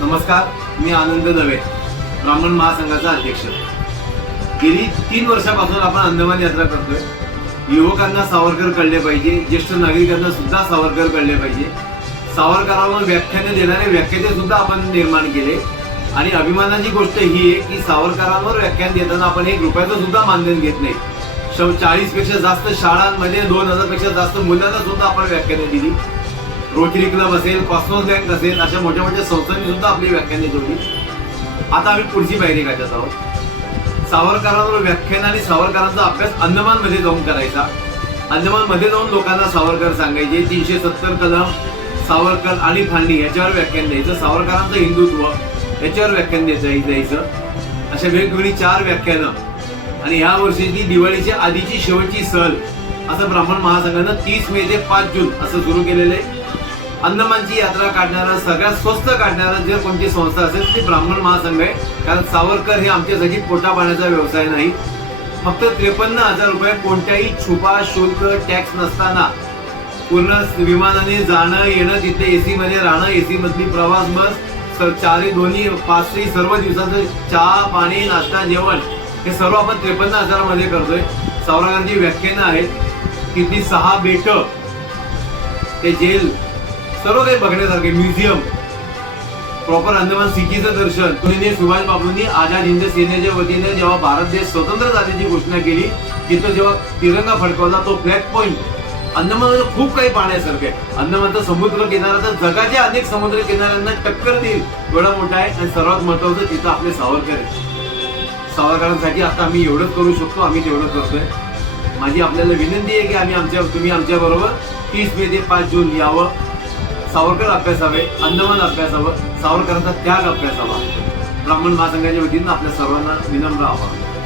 नमस्कार, मी आनंद दवे, ब्राह्मण महासंघाचा अध्यक्ष। गेली 3 वर्षापासून आपण अंदमान यात्रा करतोय। युवकांना सावरकर कळले पाहिजे, ज्येष्ठ नागरिकांना सुद्धा सावरकर कळले पाहिजे। सावरकरांवर व्याख्याने देणारे व्याख्याते सुद्धा आपण निर्माण केले आणि अभिमानाची गोष्ट ही आहे की सावरकरांवर व्याख्यान देताना आपण 1 रुपयाचं सुद्धा मानधन घेत नाही। 40 पेक्षा जास्त शाळांमध्ये 2000 पेक्षा जास्त मुलांना सुद्धा आपण व्याख्याने दिली। रोटरी क्लब असेल, कॉस्मॉस बँक असेल, अशा मोठ्या मोठ्या संस्थांनी सुद्धा आपली व्याख्याने जोडली। आता आम्ही पुढची पायरी गाठत आहोत। सावरकरांवर व्याख्यान आणि सावरकरांचा अभ्यास अंदमान मध्ये जाऊन करायचा। अंदमान मध्ये जाऊन लोकांना सावरकर सांगायचे। 370 कलम, सावरकर आणि फाळणी याच्यावर व्याख्यान द्यायचं। सावरकरांचं हिंदुत्व याच्यावर व्याख्यान द्यायचं। अशा वेगवेगळी 4 व्याख्यानं आणि ह्या वर्षीची दिवाळीच्या आधीची शेवटची सहल असं ब्राह्मण महासंघानं 30 मे ते 5 जून असं सुरू केलेलं आहे। अंदमानची यात्रा काढणारा, सगळ्यात स्वस्त काढणारा जर कोणती संस्था असेल ती ब्राह्मण महासंघ आहे। कारण सावरकर हे आमच्यासाठी पोटापाण्याचा व्यवसाय नाही। फक्त 53,000 रुपये कोणत्याही छुपा शुल्क टॅक्स नसताना पूर्ण विमानाने जाणं येणं, तिथे एसी मध्ये राहणं, एसी मधली प्रवास बस, 4 दोन्ही 5 सर्व दिवसाचं चहा पाणी नाश्ता जेवण हे सर्व आपण 53,000 मध्ये करतोय। सावरकरांची व्याख्यानं आहेत, किती 6 बेट, ते जेल, सर्व काही बघण्यासारखे, म्युझियम, प्रॉपर अंदमान सिटीचं दर्शन। पुणे सुभाष बाबूंनी आझाद हिंद सेनेच्या वतीने जेव्हा भारत देश स्वतंत्र झाल्याची घोषणा केली, तिथं जेव्हा तिरंगा फडकवला तो फ्लॅग पॉइंट, अंदमानमध्ये खूप काही पाहण्यासारखं आहे। अंदमानचा समुद्र किनारा तर जगाच्या अनेक समुद्र किनाऱ्यांना टक्कर देईल एवढा मोठा आहे आणि सर्वात महत्वाचं तिथं आपले सावरकर आहे। सावरकरांसाठी आता आम्ही एवढंच करू शकतो, आम्ही तेवढं करतोय। माझी आपल्याला विनंती आहे की तुम्ही आमच्या बरोबर 30 मे ते 5 जून यावं। सावरकर अभ्यासावे, अंदमान अभ्यासावं, सावरकरांचा त्याग अभ्यासावा। ब्राह्मण महासंघाच्या वतीनं आपल्या सर्वांना विनम्र आवाहन।